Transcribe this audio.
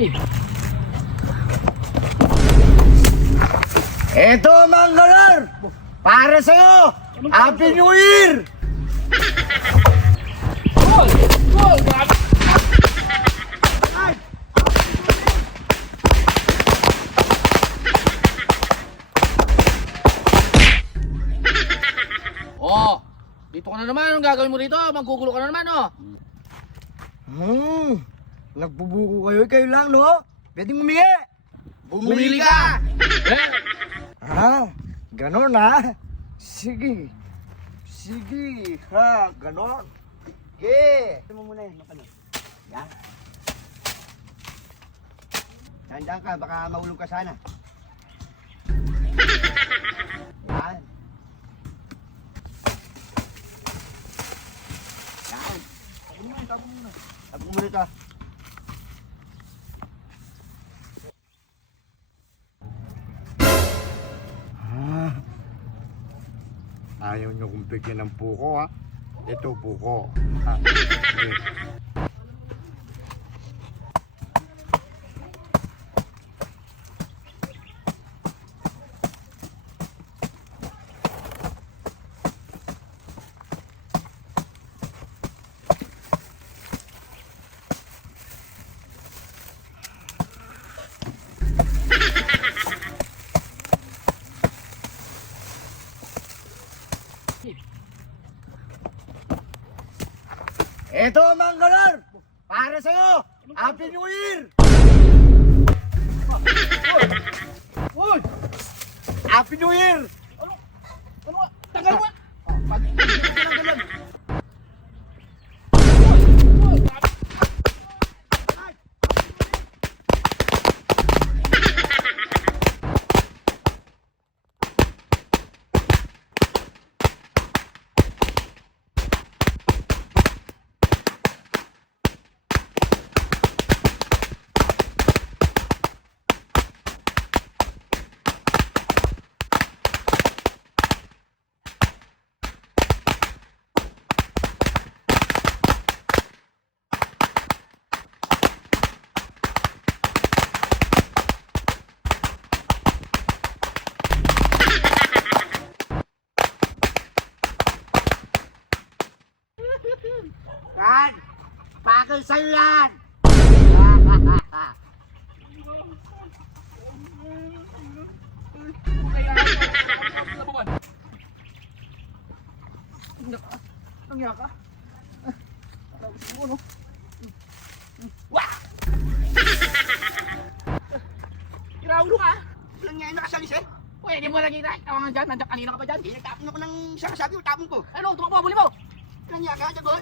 Eto, Manggalar! Para sa'yo! Happy New Year! Gol! Gol! Grabe! Oh, dito ka na naman. Anong gagawin mo dito? Maggugulo ka na naman, oh. Nagbubuko kayo lang, no? Pwedeng umingi! Bumili ka! Ganon ha? Sige. Sige, ha? Ganon. Sige. Ito mo muna yun. Yan. Tandaan ka, baka mahulog ka sana. Yan. Yan. Tapo muna. Tapo muna ka. Ayaw nyo kong bigyan ng buko, ha? Ito, buko. Sige. Eto, Manggalar! Para sa'yo! Happy New Year! Uy! Happy New Year! Ano ba? Tagal mo! Yan! Pakil sa'yo yan! Nangyari ka? Iraulo ka? Lang niya nakasalis eh. Uy, hindi mo nakita. Tawangan dyan. Nandiyan kanina ka pa dyan. Tinatapon ako ng isang sabi ko, tapon ko. Ano? Tumakbo, huli mo. Lang niya ka, Jagol.